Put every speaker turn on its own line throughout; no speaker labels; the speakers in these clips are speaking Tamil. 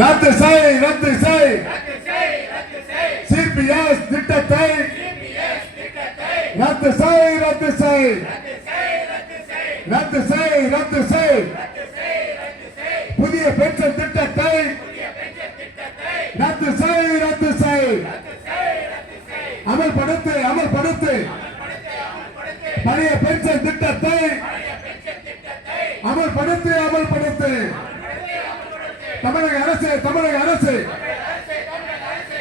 ரத்து செய் ரத்து செய் சிபிஎஸ் திட்டத்தை ரத்து செய் ரத்து செய் ரத்து செய் ரத்து செய் புதிய பென்ஷன் திட்டத்தை ரத்து செய் ரத்து செய் அமல்படுத்து அமல்படுத்து பழைய பென்ஷன் திட்டத்தை அமல்படுத்து அமல்படுத்து அரசு தமிழக அரசு.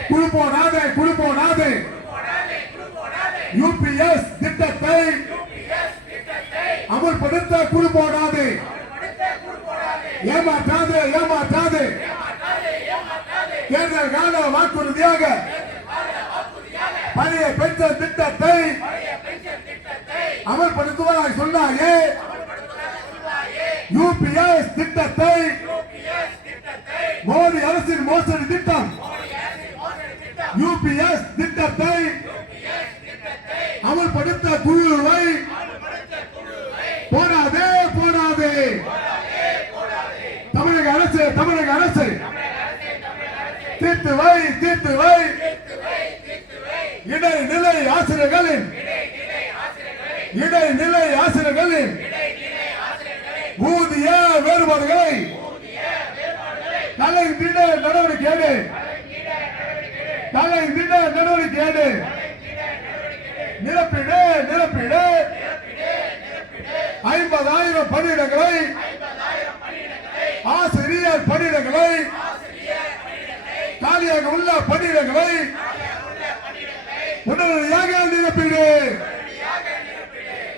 குழுப்போனாதே குழுப்போனாதே யூபிஎஸ் திட்டத்தை அமல்படுத்த குழுப்போனாதே ஏமாற்றாது ஏமாற்றாது. தேர்தல் கால வாக்குறுதியாக பழைய பென்ஷன் திட்டத்தை அமல்படுத்துவதாக சொன்னாயே யூபிஎஸ் திட்டத்தை மோடி அரசின் மோசடி திட்டம். யூபிஎஸ் திட்டத்தை அமல்படுத்த குழுவை போடாதே போடாதே. தமிழக அரசு தமிழக அரசு. தீர்த்து வை தீர்த்து வை. இடைநிலை ஆசிரியர்களின் இடைநிலை ஆசிரியர்களின் ஊதிய வேறுபாடுகளை நடவடிக்கை எடு. தலையிட நடவடிக்கை எடு. நிரப்பிடு நிரப்பிடு. ஐம்பதாயிரம் பணியிடங்களை ஆசிரியர் பணியிடங்களை காலியாக உள்ள பணியிடங்களை உடனடியாக நிரப்பிடு.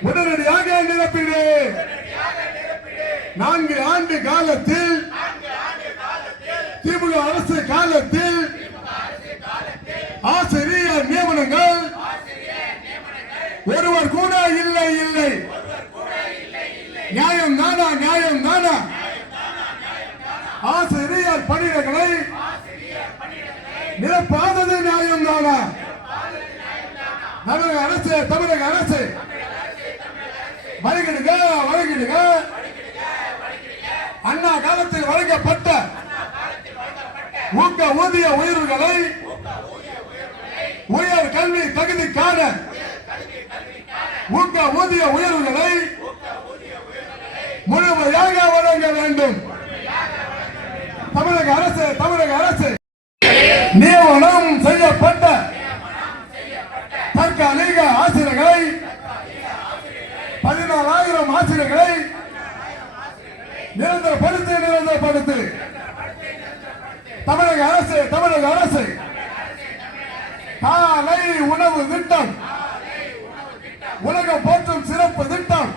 உடனடியாக நிரப்பிடு. நான்கு ஆண்டு காலத்தில் திமுக அரசு காலத்தில் ஆசிரியர் நியமனங்கள் ஒருவர் கூட இல்லை நியாயம் தானா நியாயம் தானா? ஆசிரியர் பணியிடங்களை நிரப்பாதது நியாயம் தானா? தமிழக அரசு தமிழக அரசு. வழங்கிடுங்க வழங்கிடுங்க. அண்ணா காலத்தில் வழங்கப்பட்ட ஊக்க ஊதிய உயர்வுகளை உயர் கல்வி தகுதிக்கான ஊக்க ஊதிய உயர்வுகளை முழுமையாக வழங்க வேண்டும். தமிழக அரசு தமிழக அரசு. நியமனம் செய்யப்பட்ட தற்காலிக ஆசிரியர்களை பதினாலாயிரம் ஆசிரியர்களை நிரந்தரப்படுத்து நிரந்தரப்படுத்து. தமிழக அரசு தமிழக அரசு. காலை உணவு திட்டம். உலகம் போற்றும் சிறப்பு திட்டம்.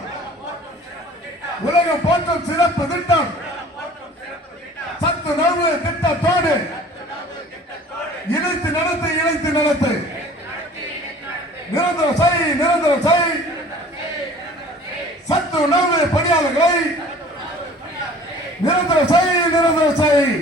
உலகம் போற்றும் சிறப்பு திட்டம். சத்துணவு திட்டத்தோடு இணைத்து நடத்து இணைத்து நடத்து. நிரந்தரம் செய் நிரந்தரம் செய். சத்து உணவு பணியாளர்களை நிரந்தரம் செய் நிரந்தரம் செய்.